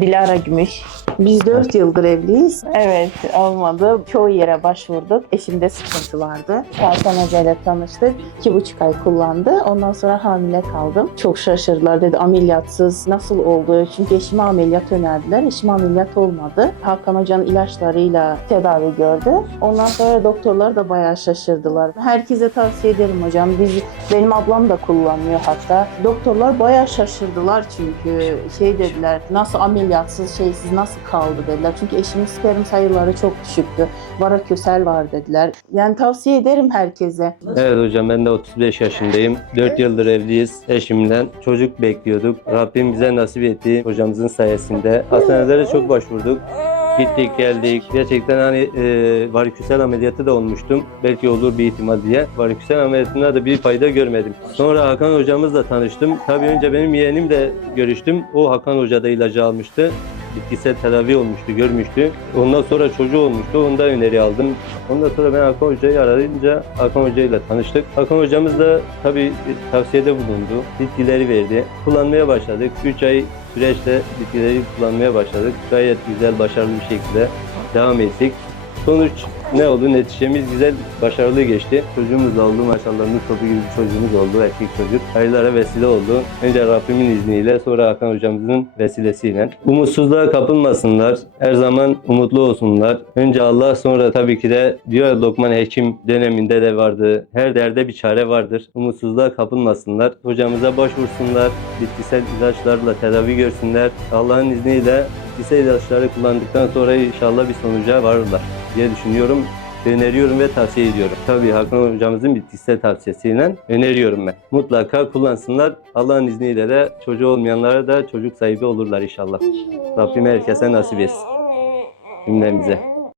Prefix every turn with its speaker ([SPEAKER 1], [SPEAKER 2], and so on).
[SPEAKER 1] Dilara Gümüş.
[SPEAKER 2] Biz 4 yıldır evliyiz.
[SPEAKER 1] Evet olmadı. Çoğu yere başvurduk. Eşimde sıkıntı vardı. Hakan Hoca ile tanıştık. İki buçuk ay kullandı. Ondan sonra hamile kaldım. Çok şaşırdılar dedi ameliyatsız nasıl oldu? Çünkü eşime ameliyat önerdiler. Eşim ameliyat olmadı. Hakan Hoca'nın ilaçlarıyla tedavi gördü. Ondan sonra doktorlar da bayağı şaşırdılar. Herkese tavsiye ederim hocam. Biz, benim ablam da kullanıyor hatta. Doktorlar bayağı şaşırdılar çünkü şey dediler nasıl ameliyatsız şeysiz nasıl kaldı dediler. Çünkü eşimin sperm sayıları çok düşüktü. Varaküsel var dediler. Yani tavsiye ederim herkese.
[SPEAKER 3] Evet hocam ben de 35 yaşındayım. 4 yıldır evliyiz eşimle. Çocuk bekliyorduk. Rabbim bize nasip etti hocamızın sayesinde. Hastanelere çok başvurduk. Gittik geldik. Gerçekten hani e, variküsel ameliyatı da olmuştum. Belki olur bir ihtimal diye. Variküsel ameliyatında da bir fayda görmedim. Sonra Hakan hocamızla tanıştım. Tabii önce benim yeğenimle görüştüm. O Hakan Hoca da ilacı almıştı. Bitkisel tedavi olmuştu, görmüştü. Ondan sonra çocuğu olmuştu. Ondan öneri aldım. Ondan sonra ben Hakan Hoca'yı arayınca Hakan Hoca ile tanıştık. Hakan Hocamız da tabii tavsiyede bulundu. Bitkileri verdi. Kullanmaya başladık. 3 ay süreçte bitkileri kullanmaya başladık. Gayet güzel, başarılı bir şekilde devam ettik. Sonuç ne oldu? Neticemiz güzel, başarılı geçti. Çocuğumuz oldu. Maşallah nur topu gibi bir çocuğumuz oldu. Erkek çocuk. Hayırlara vesile oldu. Önce Rabbimin izniyle sonra Hakan hocamızın vesilesiyle. Umutsuzluğa kapılmasınlar. Her zaman umutlu olsunlar. Önce Allah sonra tabii ki de diyor Lokman Hekim döneminde de vardı. Her derde bir çare vardır. Umutsuzluğa kapılmasınlar. Hocamıza başvursunlar. Bitkisel ilaçlarla tedavi görsünler. Allah'ın izniyle bitkisel ilaçları kullandıktan sonra inşallah bir sonuca varırlar diye düşünüyorum. Öneriyorum ve tavsiye ediyorum. Tabii Hakan hocamızın bitkisel tavsiyesiyle öneriyorum ben. Mutlaka kullansınlar. Allah'ın izniyle de çocuğu olmayanlara da çocuk sahibi olurlar inşallah. Rabbim herkese nasip etsin. Cümlemize.